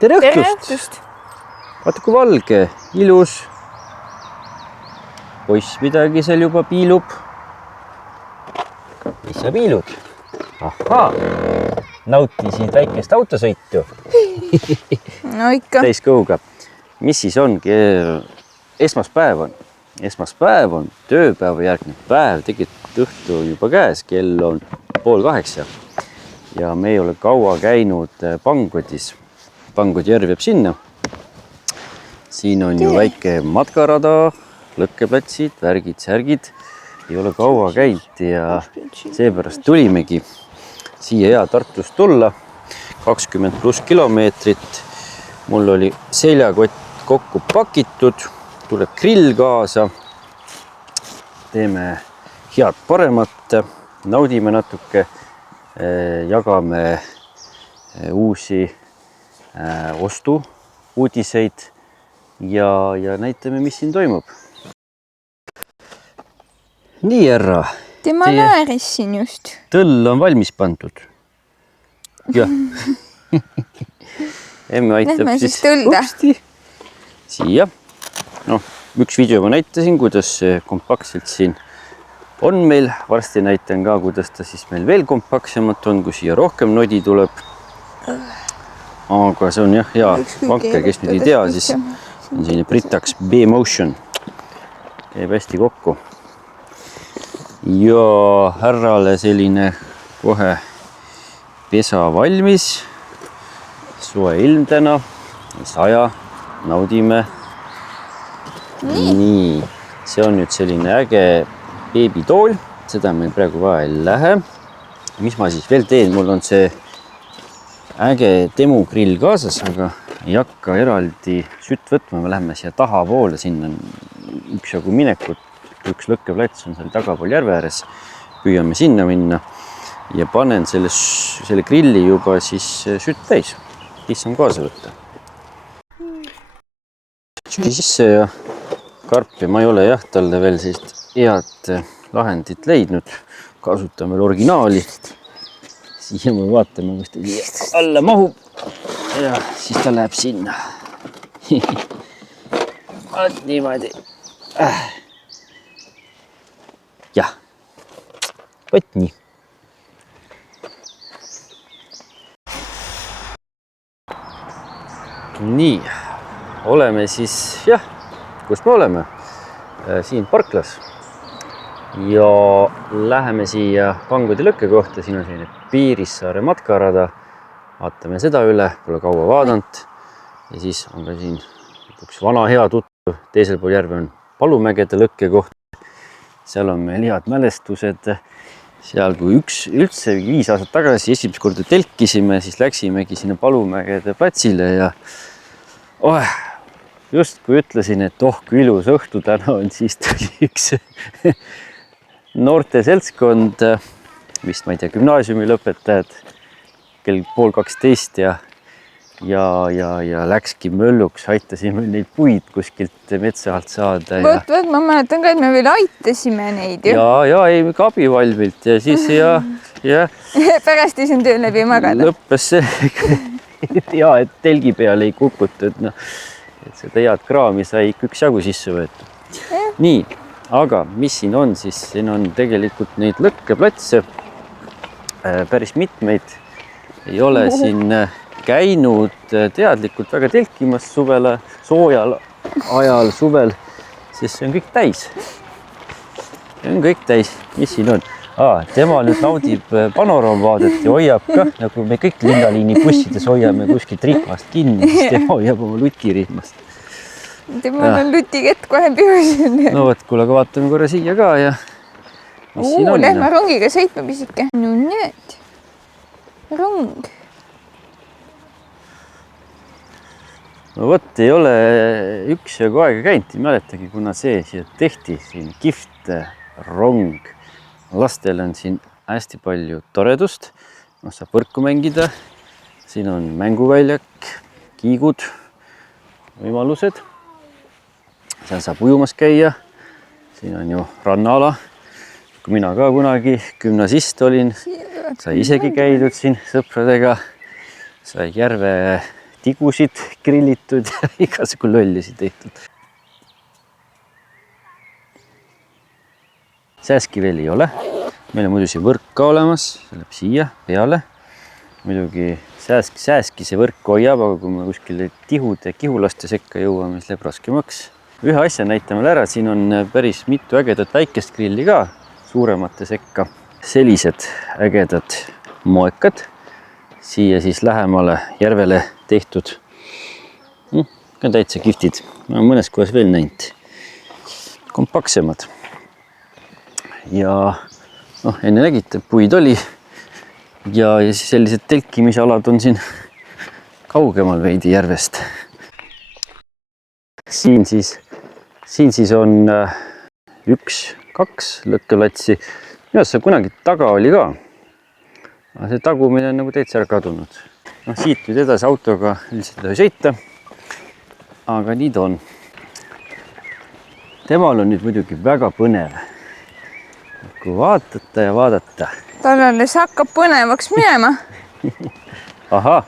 Tere õhtust! Vaata kui valge, ilus. Poiss midagi seal juba piilub. Mis sa piilud? Ahaa, nautisid väikest autosõitu. No ikka. Täiskõuga. Mis siis ongi? Esmaspäev on. Esmaspäev on tööpäeva järgne päev. Tegelikult õhtu on juba käes. Kell on 7:30. Ja me ei ole kaua käinud Pangodis. Pangodi järv jääb sinna. Siin on ju väike matkarada, lõkkeplatsid, värgid, särgid. Ei ole kaua käinud ja seepärast tulimegi siia Tartust tulla. 20+ kilomeetrit. Mul oli seljakott kokku pakitud. Tuleb grill kaasa. Teeme head paremat. Naudime natuke. Jagame uusi ostu-uudiseid ja näitame, mis siin toimub. Nii, härra. Tema nääris siin just. Tõll on valmis pandud. Jah. Emme aitab siis upsti. Siia. No, üks video ma näitasin, kuidas kompaktselt siin on meil. Varsti näitan ka, kuidas ta siis meil veel kompaktsemalt on, kui siia rohkem nodi tuleb. Aga see on jah, hea vanker, kes nüüd ei tea, siis on selline Britax B-Motion. Käib hästi kokku. Ja härrale selline kohe pesa valmis. Soe ilm täna. Saja. Naudime. Nii. See on nüüd selline äge beebitool. Seda meil praegu vaja ei lähe. Mis ma siis veel teen? Mul on see äge demogrill kaasas, aga ei hakka eraldi sütt võtma. Me läheme siia taha poole. Siin on üksjagu minekut. Üks lõkkeplats on seal tagapool järve ääres. Püüame sinna minna ja panen selle grilli juba siis sütt täis. Siis on kaasa võtta. Süti sisse ja karpi. Ma ei ole jah talle veel sellist head lahendit leidnud. Kasutame veel originaali. Siia me vaatame, kus ta siia alla mahub. Ja siis ta läheb sinna. Vaat niimoodi. Jah. Võt nii. Nii. Oleme siis, jah, kus me oleme? Siin parklas. Ja läheme siia Pangodi lõkke kohta. Siin on selline Piirissaare matkarada. Vaatame seda üle, pole kaua vaadanud. Ja siis on ka siin üks vana hea tuttu. Teisel pool järve on Palumägede lõkke koht. Seal on meil head mälestused. Seal kui üldse 5 aastat tagasi esimest korda telkisime, siis läksimegi sinna Palumägede platsile ja just kui ütlesin, et kui ilus õhtu täna on, siis tuli üks noorte seltskond, vist ma ei tea, gümnaasiumi lõpetajad kell 11:30 ja läkski mölluks, aitasime neid puid kuskilt metsa alt saada. Võt, ma mäletan ka, et me veel aitasime neid ju. Ja ei kabivalmilt ja siis ja pärast ei siin töö läbi magada. Lõppes ja et telgi peale ei kukutud, no, et seda head kraami sai üksjagu sisse võetud. Nii, aga mis siin on, siis siin on tegelikult neid lõkkeplatse päris mitmeid. Ei ole siin käinud teadlikult väga telkimas suvele, soojal ajal suvel, sest see on kõik täis. See on kõik täis. Mis siin on? Tema nüüd naudib panoraamvaadet ja hoiab ka, nagu me kõik linnaliini bussides hoiame kuskilt rihmast kinni, siis tema hoiab oma lutirihmast. Temal on lutikett kohe pihus. No võt, kuule, aga vaatame korra siia ka ja mis siin on? Lähme rongiga sõitma pisike. No nüüd. Rong. No võt, ei ole üksjagu aega käinud, ei mäletagi, kuna see siia tehti, siin kihvt rong. Lastel on siin hästi palju toredust. No, saab võrku mängida. Siin on mänguväljak, kiigud, võimalused. Seal saab ujumas käia. Siin on ju rannaala. Kui mina ka kunagi gümnasist olin, sai isegi käidud siin sõpradega. Sai järve tigusid grillitud ja igasugu lollusi tehtud. Sääski veel ei ole. Meil on muidu see võrk ka olemas, see läheb siia peale. Muidugi sääski see võrk hoiab, aga kui me kuskile tihude kihulaste sekka jõuame, siis läheb raskemaks. Ühe asja näitame ära, siin on päris mitu ägedat väikest grilli ka suuremate sekka. Sellised ägedad moekad, siia siis lähemale järvele tehtud. Ka täitsa kihvtid, mõnes kohas veel näinud. Kompaktsemad. Ja enne nägite, puid oli ja siis sellised telkimisalad on siin kaugemal veidi järvest. Siin siis on 1-2 lõkkeplatsi. Minu arust see kunagi taga oli ka. Aga see tagumine on nagu täitsa ära kadunud. Siit nüüd edasi autoga üldiselt ei sõita. Aga nii ta on. Temal on nüüd muidugi väga põnev. Kui vaadata ja vaadata. Tal alles hakkab põnevaks minema. Ahah.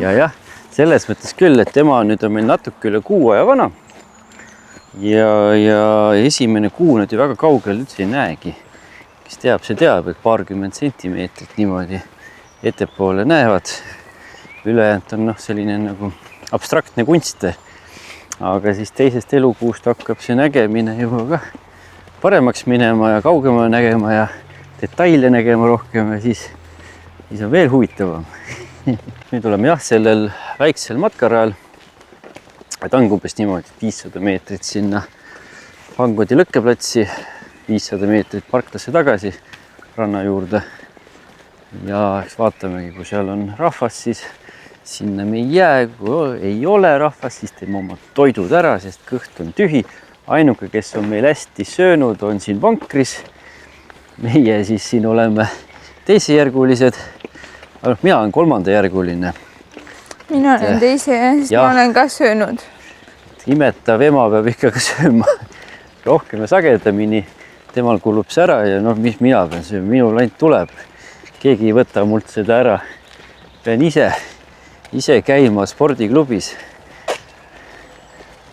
Ja, selles mõttes küll, et tema nüüd on meil natuke üle 6 aja vana. Ja esimene kuu nüüd ju väga kaugel üldse ei näegi. Kes teab, see teab, et paarkümmend sentimeetrit niimoodi ettepoole näevad. Ülejäänud on selline nagu abstraktne kunst. Aga siis teisest elukuust hakkab see nägemine juba ka paremaks minema ja kaugemale nägema ja detaile nägema rohkem ja siis on veel huvitavam. Nüüd oleme sellel väiksel matkarajal. Ta on umbes niimoodi 500 meetrit sinna Pangodi lõkkeplatsi, 500 meetrit parklasse tagasi ranna juurde. Ja vaatamegi, kui seal on rahvas, siis sinna me ei jää. Kui ei ole rahvas, siis teeme oma toidud ära, sest kõht on tühi. Ainuke, kes on meil hästi söönud, on siin vankris. Meie siis siin oleme teisejärgulised. Mina olen kolmandajärguline. Mina olen teise ja siis ma olen ka söönud. Imetav ema peab ikka ka sööma rohkem ja sagedamini. Temal kulub see ära ja mis mina pean sööma, minul ainult tuleb. Keegi ei võta mult seda ära. Pean ise käima spordiklubis.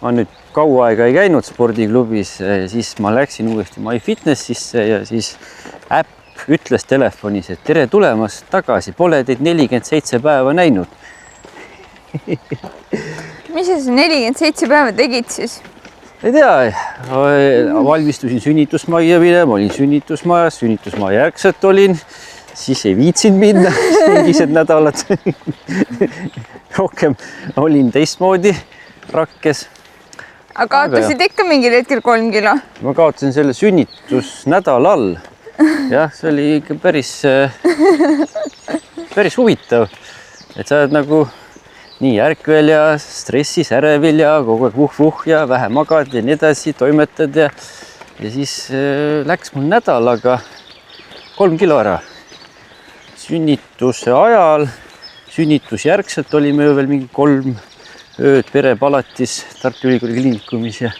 Ma nüüd kaua aega ei käinud spordiklubis, siis ma läksin uuesti MyFitnessisse ja siis äpp ütles telefonis, et tere tulemast tagasi, pole teid 47 päeva näinud. Mis sa 47 päeva tegid siis? Ei tea, valmistusin sünnitusmajja minema, olin sünnitusmajas, sünnitusmaja järgselt olin, siis ei viitsinud minna mingised nädalad. Rohkem olin teistmoodi rakkes. Aga kaotasid ikka mingil hetkel 3 kilo? Ma kaotasin selle sünnitusnädalal. Jah, see oli ikka päris huvitav. Et sa oled nagu nii ärkvel ja stressis, ärevil ja kogu aeg vuh ja vähe magad ja nii edasi, toimetad ja siis läks mul nädalaga 3 kilo ära. Sünnituse ajal, sünnitusjärgselt olime ju veel mingi 3 ööd perepalatis Tartu Ülikooli kliinikumis ja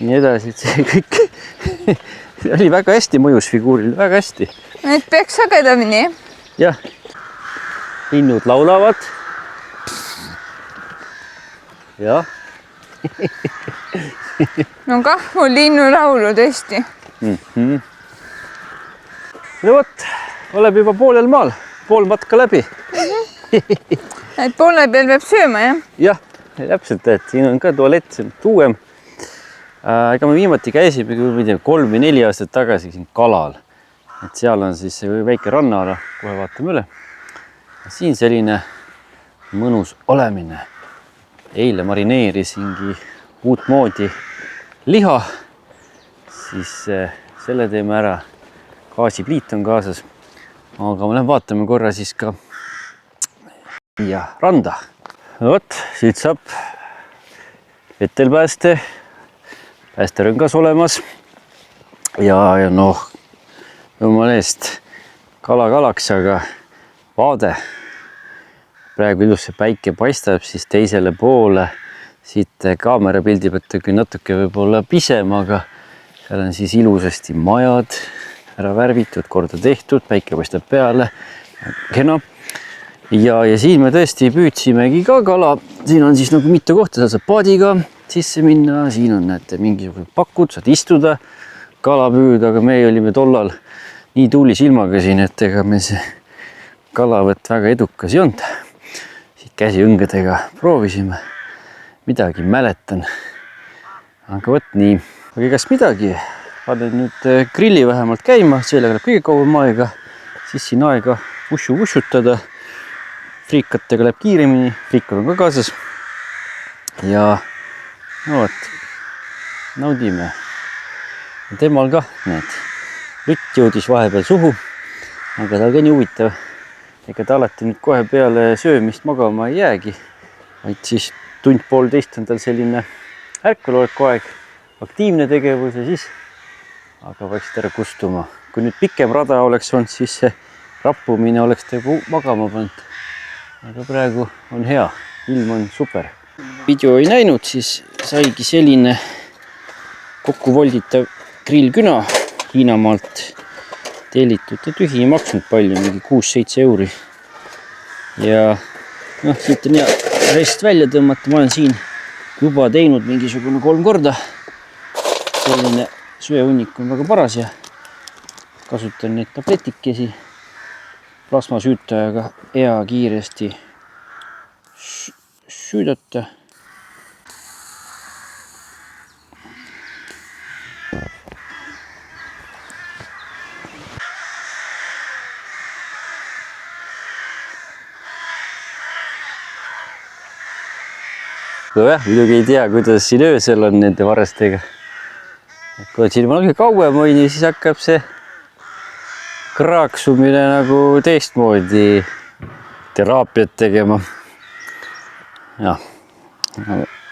nii edasi, et see kõik oli väga hästi mõjus figuuril, väga hästi. Need peaks sagedamini. Jah, linnud laulavad. Jah. No kahvu linnulaulu tõesti. No võt, oleb juba poolel maal, pool matka läbi. Et poole peal peab sööma, jah? Jah, täpselt, et siin on ka tualett, see on uuem. Ega me viimati käisime 3 või 4 aastat tagasi siin Kalal. Et seal on siis väike rannaala, kohe vaatame üle. Siin selline mõnus olemine. Eile marineerisingi uut moodi liha. Siis selle teeme ära. Gaasipliit on kaasas. Aga ma lähen vaatame korra siis ka ja randa. Võt, siit saab vetelpääste. Päästerõngas olemas. Ja jumala eest kala kalaks, aga vaade. Praegu ilus see päike paistab, siis teisele poole siit kaamera pildi pealt küll natuke võib-olla pisem, aga seal on siis ilusasti majad ära värvitud, korda tehtud, päike paistab peale. Kena. ja siin me tõesti püüdsimegi ka kala. Siin on siis nagu mitu kohta, seal saab paadiga sisse minna. Siin on, näete, mingisugused pakud, saad istuda, kala püüda, aga me olime tollal nii tuulisilmaga siin, et ega me see kalavõtt väga edukas ei olnud. Siit käsi õngedega proovisime. Midagi mäletan. Aga võt nii. Aga kas midagi? Panen nüüd grilli vähemalt käima. Sellega läheb kõige kauem aega. Siis siin aega vušutada. Friikatega läheb kiiremini. Friikad on ka kaasas. Ja no võt, naudime. Ja temal ka, need. Lütt jõudis vahepeal suhu. Aga tal ka nii huvitav. Ega ta alati nüüd kohe peale söömist magama ei jäägi. Vaid siis tund-poolteist on tal selline ärkveloleku aeg, aktiivne tegevus ja siis hakkab vaikselt ära kustuma. Kui nüüd pikem rada oleks olnud, siis see rappumine oleks ta juba magama pannud. Aga praegu on hea, ilm on super. Video ei näinud, siis saigi selline kokku volditav grillküna Hiinamaalt tellitud. Ta tühi ei maksnud palju, mingi 6-7 euri. Ja noh, siit on hea rest välja tõmmata. Ma olen siin juba teinud mingisugune 3 korda. Selline söehunnik on väga paras ja kasutan neid tabletikesi plasmasüütajaga hea kiiresti süüdata. Muidugi ei tea, kuidas siin öösel on nende varrestega. Kui siin on kauem on, siis hakkab see kraaksumine nagu teistmoodi teraapiat tegema. Ja,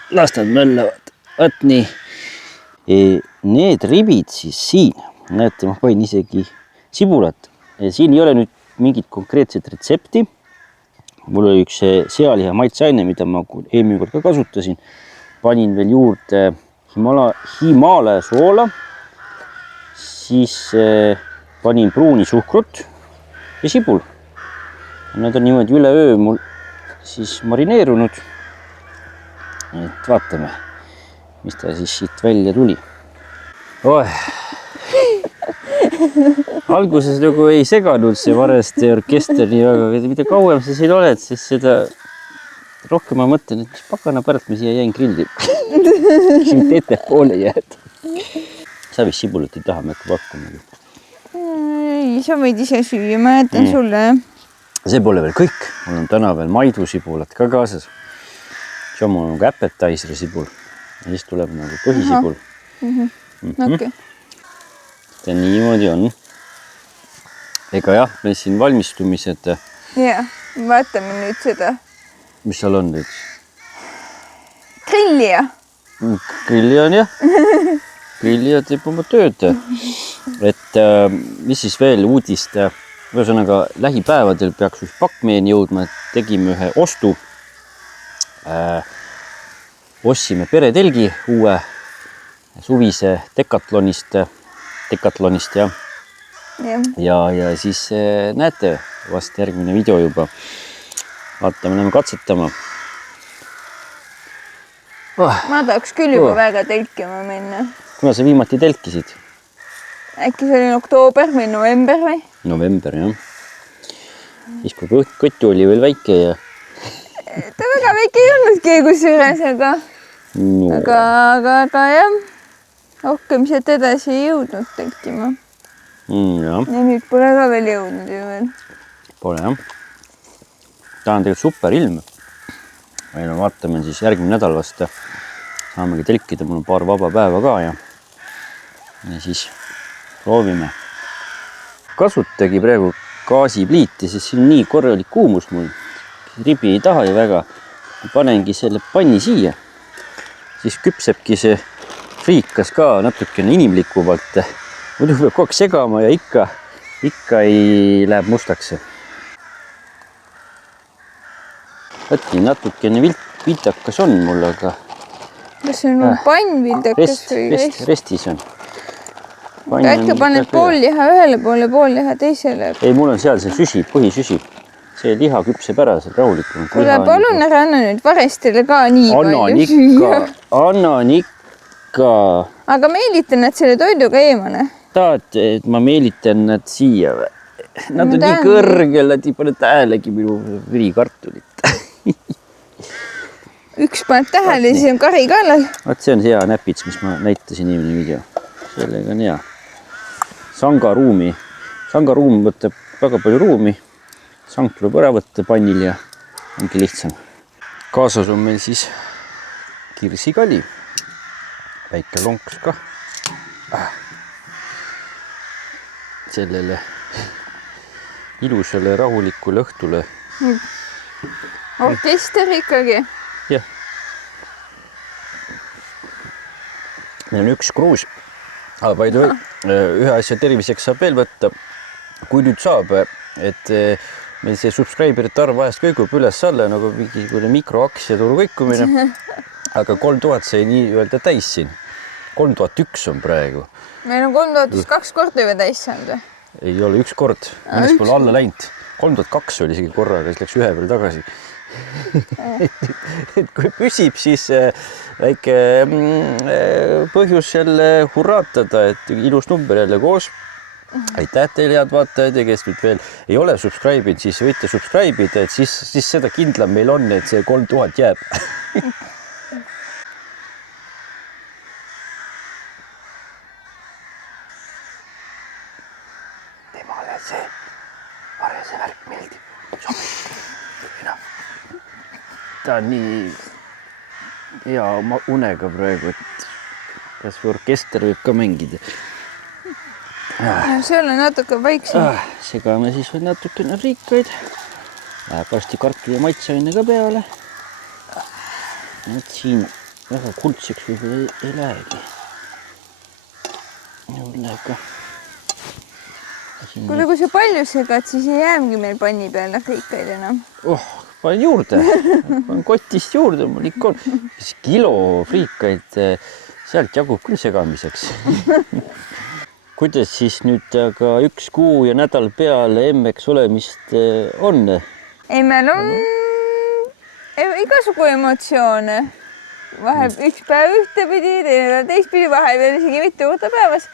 las nad möllavad. Võt nii. Need ribid siis siin, näete, ma panin isegi sibulat. Siin ei ole nüüd mingit konkreetset retsepti. Mul oli üks sealiha maitseaine, mida ma eelmine kord ka kasutasin. Panin veel juurde Himaalaja soola, siis panin pruuni suhkrut ja sibul. Need on niimoodi üle öö mul siis marineerunud. Et vaatame, mis ta siis siit välja tuli. Alguses nagu ei seganud see vareste orkester nii väga, mida kauem sa siin oled, siis seda rohkem ma mõtlen, et mis pakana pärast ma siia jäin grilli. Siin teete poole jääd. Sa vist sibulat ei taha, me hakkab hakkama. Ei, sa võid ise süüa, ma jätan sulle. See pole veel kõik. Mul on täna veel maidusibulat ka kaasas. See on mul nagu appetizer sibul. Ja siis tuleb nagu põhisibul. Okei. Ja niimoodi on. Ega jah, meil siin valmistumised. Ja, vaatame nüüd seda. Mis seal on nüüd? Grillija. Grilli on jah. Grillija teeb oma tööd. Et mis siis veel uudist? Ühesõnaga, lähipäevadel peaks üks pakk meieni jõudma, et tegime ühe ostu. Ostsime peretelgi uue suvise Decathlonist ja. Ja siis näete vast järgmine video juba. Vaatame, näeme katsetama. Ma tahaks küll juba väga telkima minna. Kuna sa viimati telkisid? Äkki see oli oktoober või november või? November, jah. Siis kui kõttu oli veel väike ja... Ta väga väike ei olnudki kusjuures, aga jah, rohkem sealt edasi ei jõudnud telkima. Ja nüüd pole ka veel jõudnud ju veel. Pole jah. Ta on tegelikult super ilm. Meil on, vaatame siis järgmine nädal vast. Saamegi telkida, mul on paar vaba päeva ka ja siis proovime. Kasutagi praegu gaasipliiti, sest siin on nii korralik kuumus mul. Ribi ei taha ju väga. Panengi selle panni siia. Siis küpsebki see friikas ka natukene inimlikumalt. Muidu peab kogu aeg segama ja ikka ei läheb mustaks. Võtni natukene viltakas on mul, aga... Kas see on pann viltakas või rest? Restis on. Äkki paned pool liha ühele poole, pool liha teisele? Ei, mul on seal see süsi, põhisüsi. see liha küpseb ära, see rahulikult. Kuule, palun ära anna nüüd varestele ka nii palju süüa. Annan ikka. Aga meelitan nad selle toiduga eemane. Tahad, et ma meelitan nad siia või? Nad on nii kõrgel, nad ei pane tähelegi minu friikartulit. Üks paned tähele, siis on kari kallal. Vaat see on hea näpits, mis ma näitasin eelmine video. Sellega on hea. Sangaruumi. Sangaruum võtab väga palju ruumi. Sang tuleb ära võtta pannil ja ongi lihtsam. Kaasas on meil siis kirsikali. Väike lonks ka. Sellele ilusale rahulikule õhtule. Orkester ikkagi. Jah. Meil on üks kruus. By the way, ühe asja terviseks saab veel võtta. Kui nüüd saab, et meil see subscriberite arv vahest kõigub üles-alla nagu mingisugune mikroaktsiaturu kõikumine. Aga 3000 sai nii-öelda täis siin. 3001 on praegu. Meil on 3002 korda juba täis saanud või? Ei ole üks kord. Mõnest pole alla läinud. 3002 oli isegi korraga, siis läks ühe peale tagasi. Et kui püsib, siis väike põhjus jälle hurraatada, et ilus number jälle koos. Aitäh teile head vaatajad ja kes nüüd veel ei ole subscribe'id, siis võite subscribe'ida, et siis seda kindlam meil on, et see 3000 jääb. Temale see varjase värk meeldib. Ta on nii hea unega praegu, et kas või orkester võib ka mängida. See on natuke vaiksem. Segame siis veel natukene friikaid. Läheb varsti kartuli ja maitseaine ka peale. Et siin väga kuldseks võib-olla ei lähegi. Läheb ka. Kuule, kui sa palju segad, siis ei jäämgi meil panni peale friikaid enam. Panen juurde. Panen kotist juurde, mul ikka on. Kilo friikaid sealt jagub küll segamiseks. Kuidas siis nüüd aga 1 kuu ja nädal peale emmeks olemist on? Emmel on igasugu emotsioone. Vahel üks päev ühtepidi, teine teistpidi, vahel veel isegi mitu korda päevas.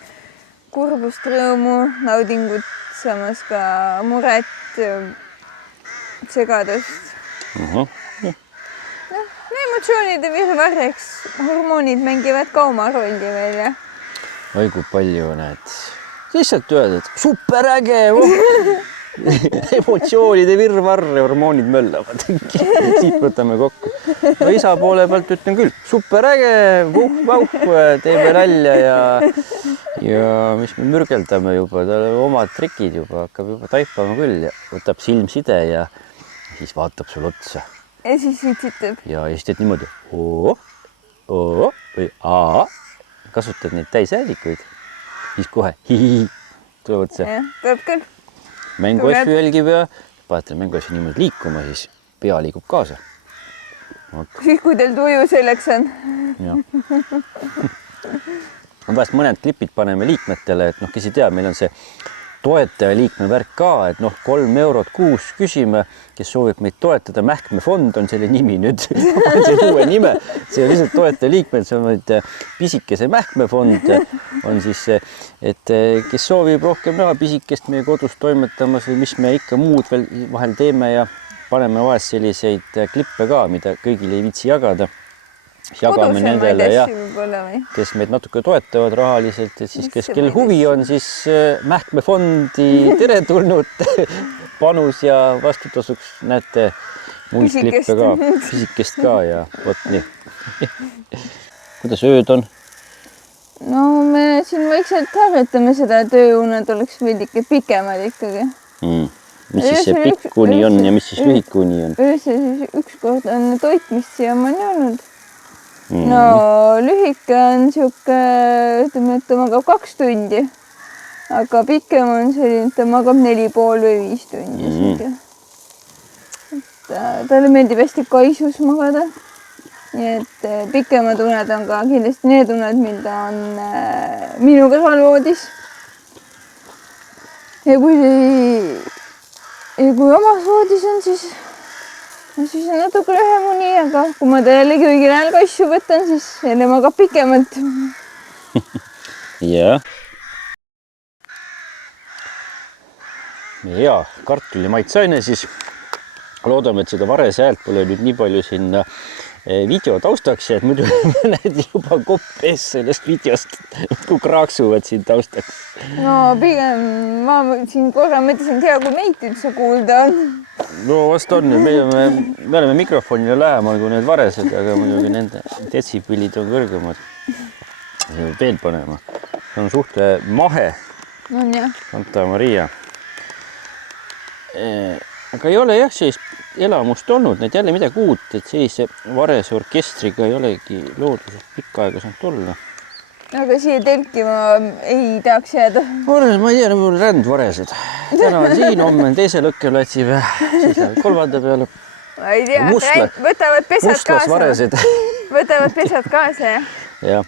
Kurbust, rõõmu, naudingut, samas ka muret, segadust. Emotsioonide virvarreks hormoonid mängivad ka oma rolli veel ja oi, kui palju näed. Lihtsalt öelda, et super äge. Emotsioonide virvarre, hormoonid möllavad. Siit võtame kokku. No isa poole pealt ütlen küll, super äge, vauh, teeme nalja ja mis me mürgeldame juba, tal on omad trikid juba, hakkab juba taipama küll ja võtab silmside ja siis vaatab sul otsa. Ja siis vitsitab. Ja siis teed niimoodi või kasutad neid täishäälikuid, siis kohe hihihi tulevad see. Tuleb küll. Mänguasju jälgib ja vaatad mänguasju niimoodi liikuma, siis pea liigub kaasa. Siis kui teil tuju selleks on. Vahest mõned klipid paneme liikmetele, et kes ei tea, meil on see toetaja liikme värk ka, et 3 eurot kuus küsime, kes soovib meid toetada. Mähkmefond on selle nimi nüüd, see uue nime. See on lihtsalt toetaja liikmed, see on pisikese mähkmefond on siis, et kes soovib rohkem raha pisikest meie kodus toimetamas või mis me ikka muud veel vahel teeme ja paneme vahest selliseid klippe ka, mida kõigil ei viitsi jagada. Jagame nendele ja kes meid natuke toetavad rahaliselt, et siis kes kel huvi on, siis Mähkmefondi tere tulnud panus ja vastutasuks näete muid klippe ka, pisikest ka ja võt nii. Kuidas ööd on? No me siin vaikselt harjutame seda, et ööuned oleks veidike pikemad ikkagi. Mis siis see pikk uni on ja mis siis lühik uni on? Siis ükskord on toitmist siiamaani olnud. No lühike on siuke, ütleme, et ta magab 2 tundi, aga pikem on selline, et ta magab 4,5 või 5 tundi. Talle meeldib hästi kaisus magada. Nii et pikemad uned on ka kindlasti need uned, mil ta on minu kõrval voodis. Ja kui ja kui omas voodis on, siis on natuke lühem uni, aga kui ma ta jällegi õigel ajal kassu võtan, siis jälle magab pikemalt. jah. Hea kartuli maitseaine siis. Loodame, et seda varese häält pole nüüd nii palju sinna video taustaks, et muidu näed juba kopp ees sellest videost, kui kraaksuvad siin taustaks. No pigem ma siin korra mõtlesin, et hea, kui meid üldse kuulda on. No vast on, me oleme mikrofonile lähemal kui need varesed, aga muidugi nende detsipillid on kõrgemad. See võib veel panema. See on suht mahe. On jah. Santa Maria. Aga ei ole jah sellist elamust olnud, need jälle midagi uut, et sellise varese orkestriga ei olegi looduses pikka aega saanud olla. Aga siia telki ma ei tahaks jääda. Vares, ma ei tea, need on rändvaresed. Täna on siin, homme on teise lõkkeplatsi peal, siis läheb kolmanda peale. Ma ei tea, võtavad pesad kaasa. Võtavad pesad kaasa, jah? Jah.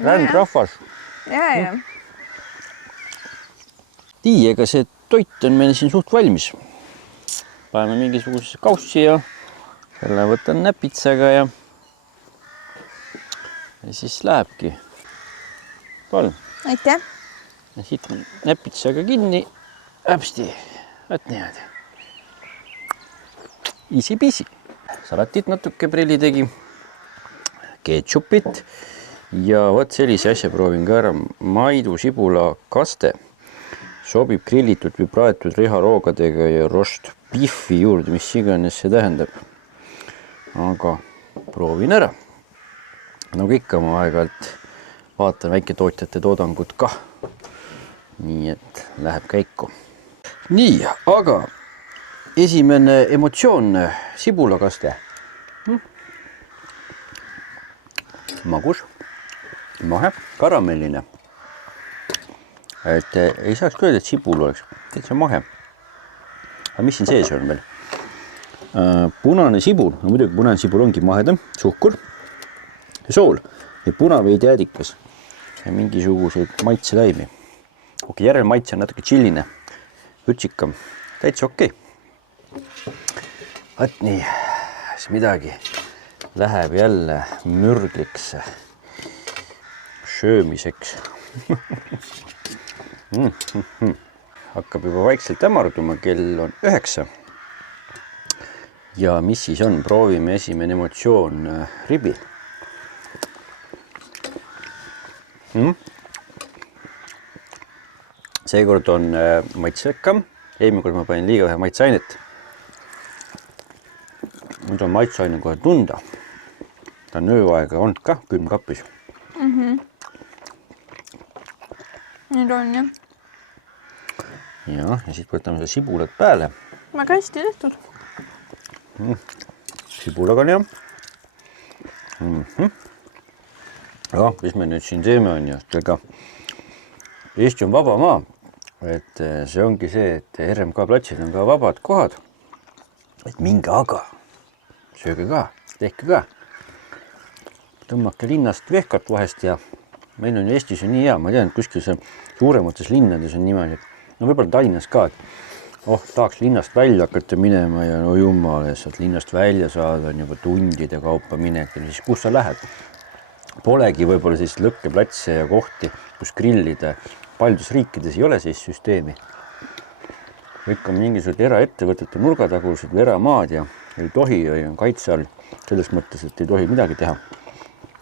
Rändrahvas. Ja. Nii, ega see toit on meil siin suht valmis. Paneme mingisuguse kaussi ja selle võtan näpitsaga ja siis lähebki. Palun. Aitäh. Ja siit näpitsaga kinni. Häpsti. Võt niimoodi. Easy peasy. Salatit natuke prilli tegi. Ketšupit. Ja võt sellise asja proovin ka ära. Maidu sibula kaste. Sobib grillitud või praetud liharoogadega ja rost biffi juurde, mis iganes see tähendab. Aga proovin ära. Nagu ikka ma aeg-ajalt vaatan väiketootjate toodangut ka. Nii et läheb käiku. Nii, aga esimene emotsioon, sibulakaste. Magus, mahe, karamelline. Et ei saaks öelda, et sibul oleks täitsa mahe. Aga mis siin sees on veel? Punane sibul, no muidugi punane sibul ongi mahedam, suhkur ja sool ja punaveidjäädikas ja mingisuguseid maitsetaimi. Okei, järelmaitse on natuke chilline, ütsikam, täitsa okei. Võt nii, siis midagi läheb jälle mürgliks söömiseks. Hakkab juba vaikselt hämarduma, kell on 9. Ja mis siis on? Proovime esimene emotsioon, ribi. Seekord on maitsekam. Eelmine kord ma panin liiga vähe maitseainet. Nüüd on maitseaine kohe tunda. Ta on ööaega olnud ka külmkapis. Nüüd on jah. Ja siit võtame seda sibulat pääle. Väga hästi tehtud. Sibulaga on jah. Ja, mis me nüüd siin teeme on ju, ega Eesti on vaba maa, et see ongi see, et RMK platsid on ka vabad kohad, et minge aga, sööge ka, tehke ka, tõmmake linnast vehkat vahest ja meil on Eestis ju nii hea, ma tean, et kuskil see suuremates linnades on niimoodi, no võib-olla Tallinnas ka, et tahaks linnast välja hakata minema ja no jumal, sealt linnast välja saada on juba tundide kaupa minek ja siis kus sa lähed? Polegi võib-olla sellist lõkkeplatse ja kohti, kus grillida. Paljudes riikides ei ole sellist süsteemi. Kõik on mingisugused eraettevõtete nurgatagused või eramaad ja ei tohi või on kaitse all selles mõttes, et ei tohi midagi teha.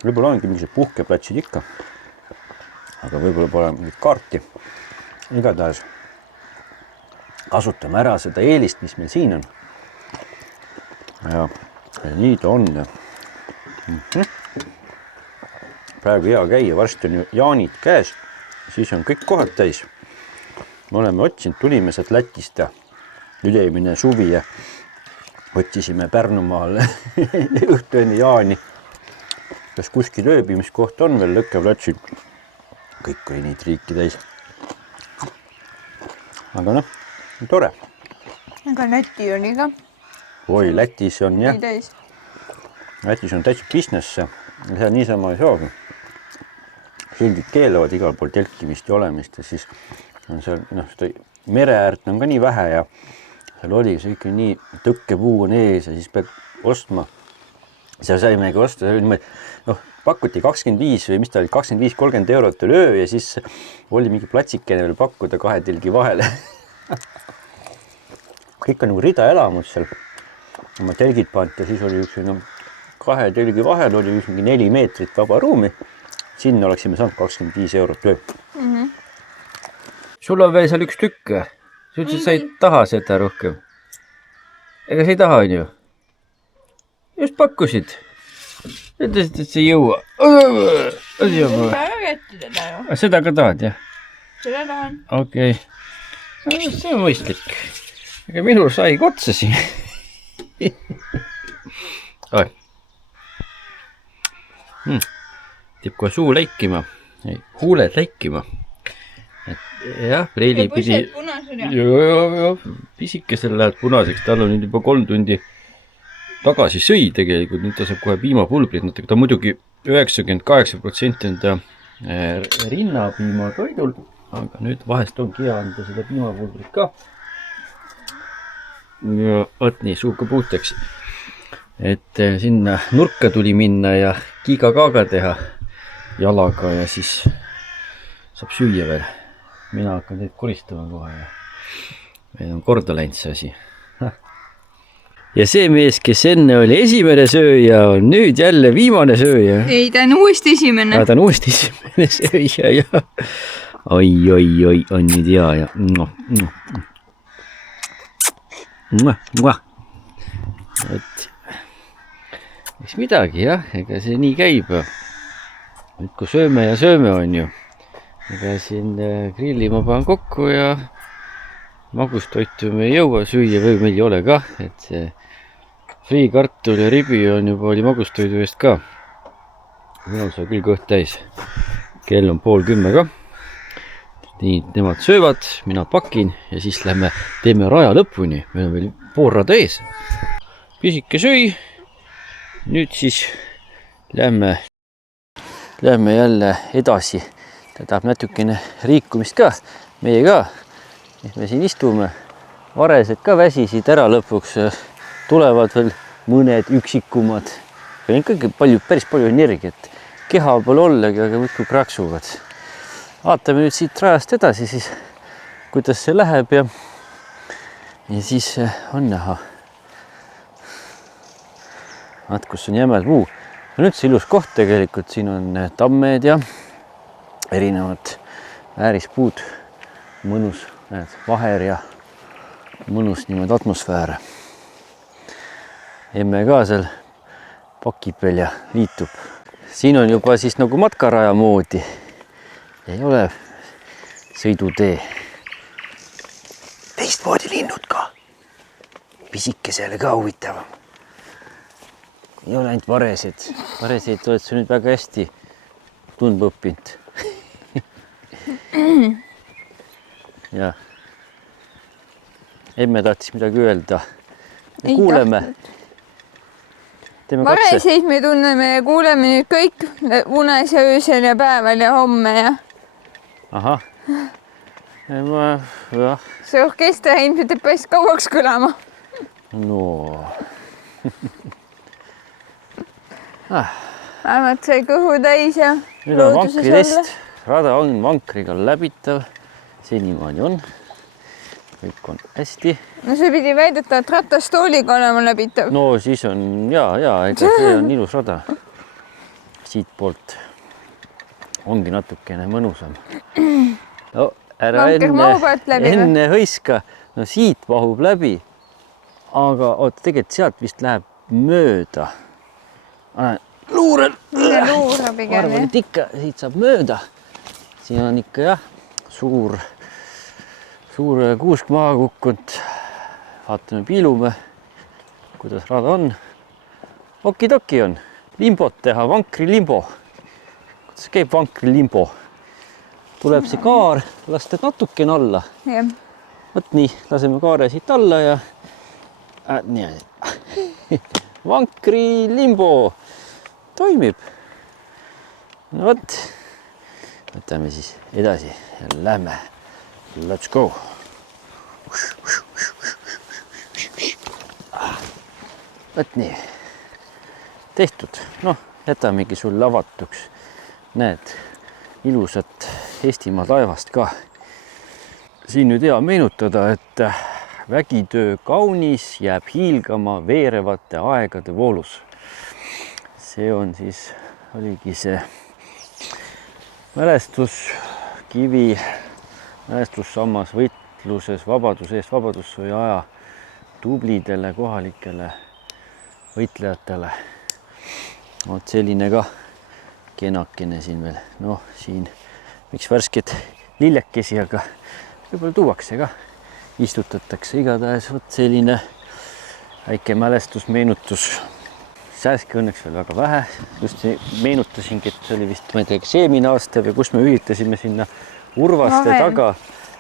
Võib-olla ongi mingisugused puhkeplatsid ikka, aga võib-olla pole mingit kaarti. Igatahes kasutame ära seda eelist, mis meil siin on. Ja nii ta on. Praegu hea käia, varsti on ju jaanid käes, siis on kõik kohad täis. Me oleme otsinud, tulime sealt Lätist ja nüüd eelmine suvi ja otsisime Pärnumaal õhtu enne jaani. Kas kuskil ööbimiskoht on veel lõkkeplatsid? Kõik oli neid riiki täis. Aga noh, tore. Aga Läti oli ka. Oi, Lätis on jah. Täis. Lätis on täitsa business. Seal niisama ei saagi. Sildid keelavad igal pool telkimist ja olemist ja siis on seal, seda mere äärt on ka nii vähe ja seal oli see ikka nii tõkkepuu on ees ja siis pead ostma. Seal saimegi osta, noh, pakuti 25 või mis ta oli, 25-30 eurot oli öö ja siis oli mingi platsikene veel pakkuda 2 telgi vahele. Kõik on nagu rida elamus seal. Oma telgid pant ja siis oli üks 2 telgi vahel oli mingi 4 meetrit vaba ruumi. Sinna oleksime saanud 25 eurot öö. Sul on veel seal üks tükk. Sa ütlesid, sa ei taha seda rohkem. Ega sa ei taha, on ju? Just pakkusid. Ütlesid, et sa ei jõua. Seda ka tahad, jah? Seda tahan. Okei. See on mõistlik. Ega minul sai otsa siin. Tiib kohe suu läikima. Huuled läikima. Jah, Reili pidi... Pisikesel lähed punaseks, tal on nüüd juba 3 tundi tagasi sõi tegelikult, nüüd ta saab kohe piimapulbrit, ta muidugi 98% on ta rinnapiima toidul, aga nüüd vahest ongi hea anda seda piimapulbrit ka. Ja võt nii, suuka puhtaks, et sinna nurka tuli minna ja kiiga-kaaga teha jalaga ja siis saab süüa veel. Mina hakkan teid koristama kohe ja meil on korda läinud see asi. Ja see mees, kes enne oli esimene sööja, on nüüd jälle viimane sööja. Ei, ta on uuesti esimene. Ta on uuesti esimene sööja ja oi, on nüüd hea ja et eks midagi jah, ega see nii käib. Nüüd kui sööme ja sööme on ju. Ega siin grilli ma panen kokku ja magustoitu me ei jõua süüa või meil ei ole ka, et see friikartul ja ribi on juba oli magustoidu eest ka. Minul sai küll kõht täis. Kell on 9:30 ka. Nii, nemad söövad, mina pakin ja siis teeme raja lõpuni. Meil on veel pool rada ees. Pisike sõi. Nüüd siis lähme jälle edasi. Ta tahab natukene riikumist ka, meie ka. Me siin istume, varesed ka väsisid ära lõpuks, tulevad veel mõned üksikumad. Ja ikkagi päris palju energiat. Keha pole ollegi, aga muudkui kraksuvad. Vaatame nüüd siit rajast edasi siis, kuidas see läheb ja siis on näha. Vaat, kus on jämed puu. On üldse ilus koht tegelikult, siin on tammed ja erinevad väärispuud, mõnus vaher ja mõnus niimoodi atmosfäär. Emme ka seal pakib veel ja liitub. Siin on juba siis nagu matkaraja moodi. Ei ole sõidutee. Teistmoodi linnud ka. Pisikesele ka huvitavam. Ei ole ainult varesed. Vareseid oled sa nüüd väga hästi tundma õppinud. Ja emme tahtis midagi öelda. Me kuuleme. Vareseid me tunneme ja kuuleme nüüd kõik unes ja öösel ja päeval ja homme ja. Ahah. See orkester ilmselt teeb päris kauaks kõlama. No. Vähemalt sai kõhu täis ja nüüd on vankritest. Rada on vankriga läbitav. Senimaani on. Kõik on hästi. No see pidi väidetavalt ratastooliga olema läbitav. No siis on, ega see on ilus rada. Siit poolt ongi natukene mõnusam. No, ära enne hõiska. No siit mahub läbi. Aga tegelikult sealt vist läheb mööda. Luurel. Luura pigem. Arvan, et ikka siit saab mööda. Siin on ikka jah, suur kuusk maha kukkunud. Vaatame, piilume, kuidas rada on. Okidoki on. Limbot teha, vankri limbo. Kuidas käib vankri limbo? Tuleb see kaar, lasta natukene alla. Võt nii, laseme kaare siit alla ja nii. Vankri limbo toimib. No võt. Võtame siis edasi ja lähme. Let's go. vot nii, tehtud. Noh, jätamegi sulle avatuks. Näed, ilusat Eestimaa taevast ka. Siin nüüd hea meenutada, et vägitöö kaunis jääb hiilgama veerevate aegade voolus. See on siis, oligi see mälestuskivi, mälestussammas võitluses vabaduse eest, vabadussõja aja tublidele kohalikele võitlejatele. Vot selline ka kenakene siin veel. Noh, siin miks värsked lillekesi, aga võib-olla tuuakse ka, istutatakse. Igatahes vot selline väike mälestusmeenutus. Sääske õnneks veel väga vähe. Just meenutasingi, et see oli vist, ma ei tea, kas eelmine aasta või kus me üritasime sinna Urvaste taga.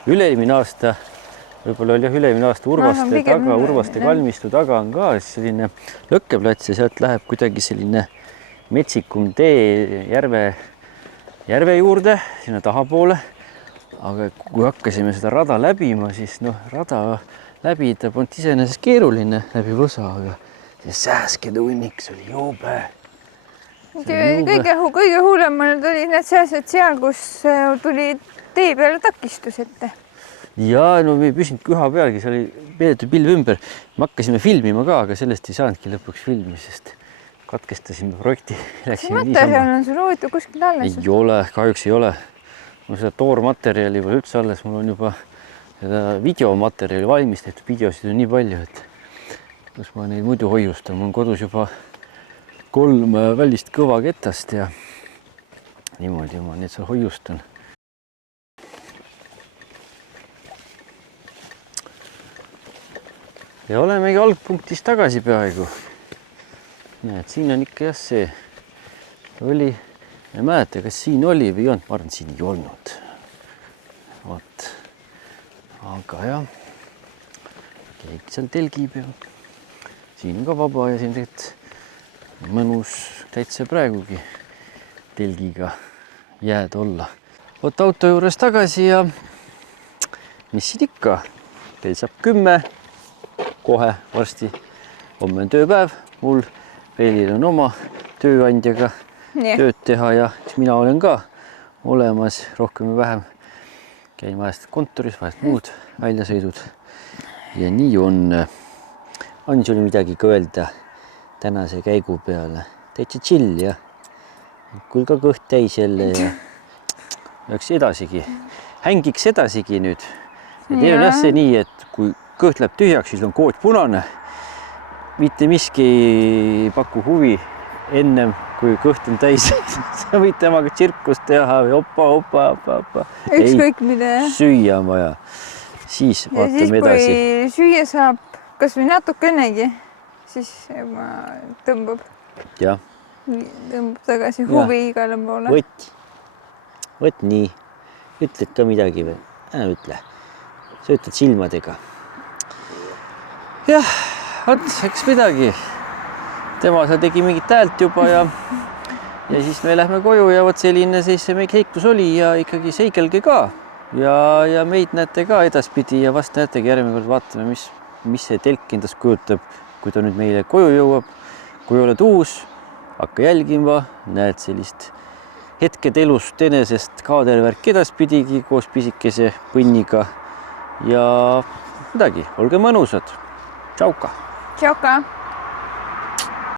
Üle-eelmine aasta, võib-olla oli üle-eelmine aasta Urvaste taga, Urvaste kalmistu taga on ka selline lõkkeplats ja sealt läheb kuidagi selline metsikum tee järve juurde, sinna tahapoole. Aga kui hakkasime seda rada läbima, siis noh, rada läbida polnud iseenesest keeruline läbi võsa, aga see sääskede hunnik, see oli jube. Kõige hullemal olid need sääsed seal, kus tuli tee peale takistus ette. Ja no me ei püsinud küha pealgi, see oli meeletu pilv ümber. Me hakkasime filmima ka, aga sellest ei saanudki lõpuks filmi, sest katkestasime projekti. See materjal on sul huvitav kuskil alles? Ei ole, kahjuks ei ole. Mul seda toormaterjali pole üldse alles, mul on juba seda videomaterjali valmis tehtud, videosid on nii palju, et kus ma neid muidu hoiustan. Mul on kodus juba 3 välist kõvaketast ja niimoodi ma neid seal hoiustan. Ja olemegi algpunktis tagasi peaaegu. Näed, siin on ikka jah see oli, ei mäleta, kas siin oli või ei olnud, ma arvan, siin ei olnud. Vot. Aga jah, keegi seal telgi peal. Siin on ka vaba ja siin tegelikult mõnus täitsa praegugi telgiga jääd olla. Vot auto juures tagasi ja mis siin ikka, kell saab 10, kohe varsti, homme on tööpäev, mul Reelil on oma tööandjaga tööd teha ja mina olen ka olemas rohkem või vähem. Käin vahest kontoris, vahest muud väljasõidud. Ja nii on. On sul midagi ka öelda tänase käigu peale? Täitsa chill ja küll ka kõht täis jälle ja läks edasigi. Hängiks edasigi nüüd. Ja teil on jah see nii, et kui kõht läheb tühjaks, siis on kood punane. Mitte miski ei paku huvi ennem, kui kõht on täis. Sa võid temaga tsirkust teha või opa. Ükskõik mida. Süüa on vaja. Siis vaatame edasi. Kui süüa saab kas või natukenegi, siis tõmbab. Jah. Tõmbab tagasi huvi igale poole. Võt nii. Ütled ka midagi või? Ütle. Sa ütled silmadega. Jah. Vot, eks midagi. Tema seal tegi mingit häält juba ja siis me lähme koju ja vot selline siis see meie heiklus oli ja ikkagi seigelge ka. Ja meid näete ka edaspidi ja vast näetegi järgmine kord vaatame, mis see telk endast kujutab, kui ta nüüd meile koju jõuab. Kui oled uus, hakka jälgima, näed sellist hetked elust enesest kaadervärk edaspidigi koos pisikese põnniga ja midagi, olge mõnusad. Tšauka! Tšauka!